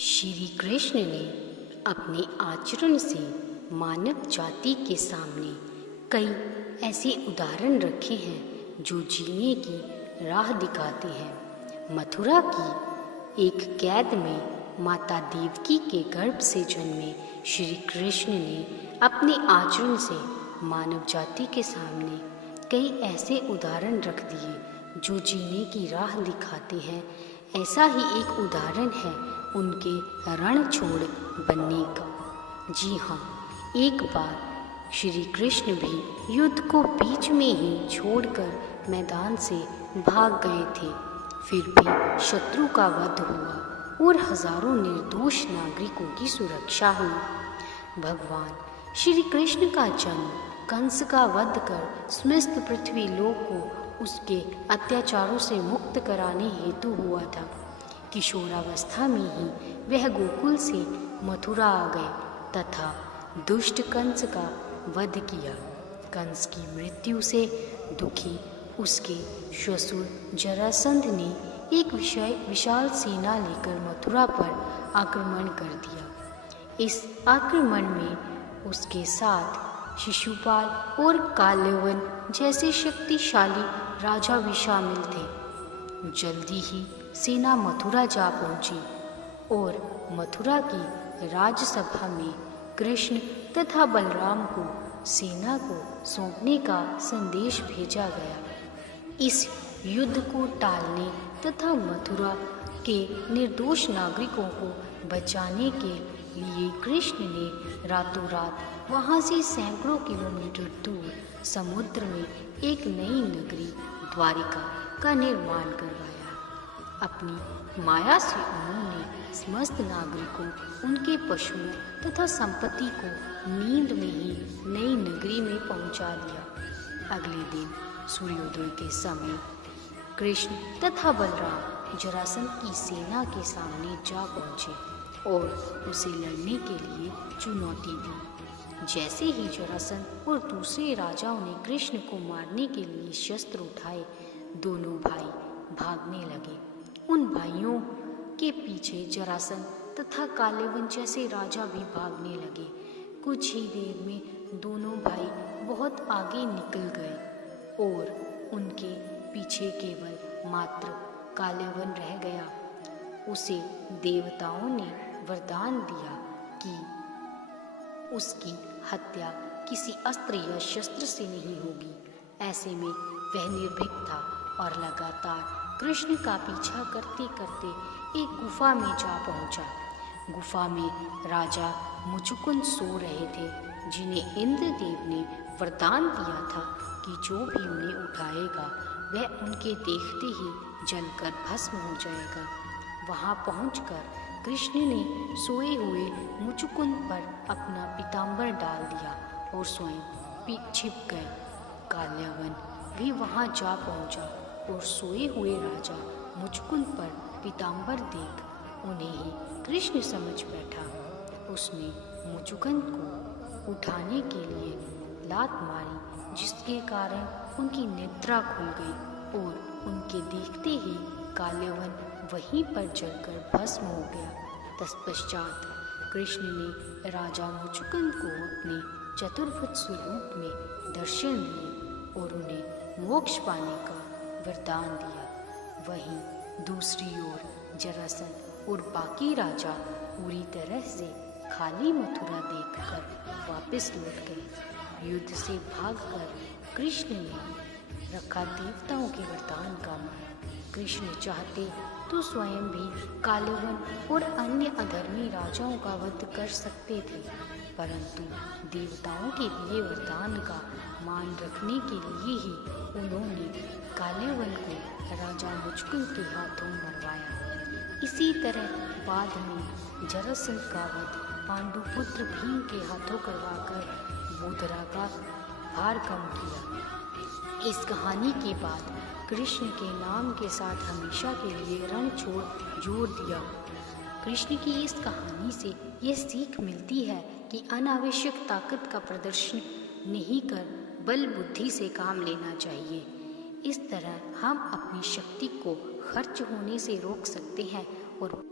श्री कृष्ण ने अपने आचरण से मानव जाति के सामने कई ऐसे उदाहरण रखे हैं जो जीने की राह दिखाते हैं। मथुरा की एक कैद में माता देवकी के गर्भ से जन्मे श्री कृष्ण ने अपने आचरण से मानव जाति के सामने कई ऐसे उदाहरण रख दिए जो जीने की राह दिखाते हैं। ऐसा ही एक उदाहरण है उनके रणछोड़ बनने का। जी हाँ, एक बार श्री कृष्ण भी युद्ध को बीच में ही छोड़कर मैदान से भाग गए थे। फिर भी शत्रु का वध हुआ और हजारों निर्दोष नागरिकों की सुरक्षा हुई। भगवान श्री कृष्ण का जन्म कंस का वध कर समस्त पृथ्वी लोक को उसके अत्याचारों से मुक्त कराने हेतु हुआ था। किशोरावस्था में ही वह गोकुल से मथुरा आ गए तथा दुष्ट कंस का वध किया। कंस की मृत्यु से दुखी उसके ससुर जरासंध ने एक विशाल सेना लेकर मथुरा पर आक्रमण कर दिया। इस आक्रमण में उसके साथ शिशुपाल और काल्यवन जैसे शक्तिशाली राजा भी शामिल थे। जल्दी ही सेना मथुरा जा पहुंची और मथुरा की राजसभा में कृष्ण तथा बलराम को सेना को सौंपने का संदेश भेजा गया। इस युद्ध को टालने तथा मथुरा के निर्दोष नागरिकों को बचाने के लिए कृष्ण ने रातों रात वहां से सैकड़ों किलोमीटर दूर समुद्र में एक नई नगरी द्वारिका का निर्माण करवाया। अपनी माया से उन्होंने समस्त नागरिकों, उनके पशुओं तथा संपत्ति को नींद में ही नई नगरी में पहुंचा दिया। अगले दिन सूर्योदय के समय कृष्ण तथा बलराम जरासंध की सेना के सामने जा पहुंचे और उसे लड़ने के लिए चुनौती दी। जैसे ही जरासंध और दूसरे राजाओं ने कृष्ण को मारने के लिए शस्त्र उठाए, दोनों भाई भागने लगे। उन भाइयों के पीछे जरासंध तथा काल्यवन जैसे राजा भी भागने लगे। कुछ ही देर में दोनों भाई बहुत आगे निकल गए और उनके पीछे केवल मात्र काल्यवन रह गया। उसे देवताओं ने वरदान दिया कि उसकी हत्या किसी अस्त्र या शस्त्र से नहीं होगी। ऐसे में वह निर्भीक था और लगातार कृष्ण का पीछा करते करते एक गुफा में जा पहुंचा। गुफा में राजा मुचुकुंद सो रहे थे, जिन्हें इंद्रदेव ने वरदान दिया था कि जो भी उन्हें उठाएगा वह उनके देखते ही जलकर भस्म हो जाएगा। वहां पहुंचकर कृष्ण ने सोए हुए मुचुकुंद पर अपना पीताम्बर डाल दिया और स्वयं छिप गए। काल्यवन भी वहां जा पहुंचा और सोए हुए राजा मुचुकुंद पर पीताम्बर देख उन्हें ही कृष्ण समझ बैठा। उसने मुचुकुंद को उठाने के लिए लात मारी, जिसके कारण उनकी निद्रा खुल गई और उनके देखते ही काल्यवन वहीं पर जलकर भस्म हो गया। तत्पश्चात कृष्ण ने राजा मुचुकुंद को अपने चतुर्भुज स्वरूप में दर्शन दिए और उन्हें मोक्ष पाने का वरदान दिया। वहीं दूसरी ओर जरासंध और बाकी राजा पूरी तरह से खाली मथुरा देखकर वापस लौट गए। युद्ध से भागकर कृष्ण ने रखा देवताओं के वरदान का मान। कृष्ण चाहते तो स्वयं भी काल्यवन और अन्य अधर्मी राजाओं का वध कर सकते थे, परंतु देवताओं के दिए वरदान का मान रखने के लिए ही उन्होंने काल्यवन को राजा मुचुकुंद के हाथों मरवाया। इसी तरह बाद में जरासंध का वध पांडुपुत्र भीम के हाथों करवाकर बोधरा का भार कम किया। इस कहानी के बाद कृष्ण के नाम के साथ हमेशा के लिए रणछोड़ जोड़ दिया। कृष्ण की इस कहानी से यह सीख मिलती है कि अनावश्यक ताकत का प्रदर्शन नहीं कर बल बुद्धि से काम लेना चाहिए। इस तरह हम अपनी शक्ति को खर्च होने से रोक सकते हैं और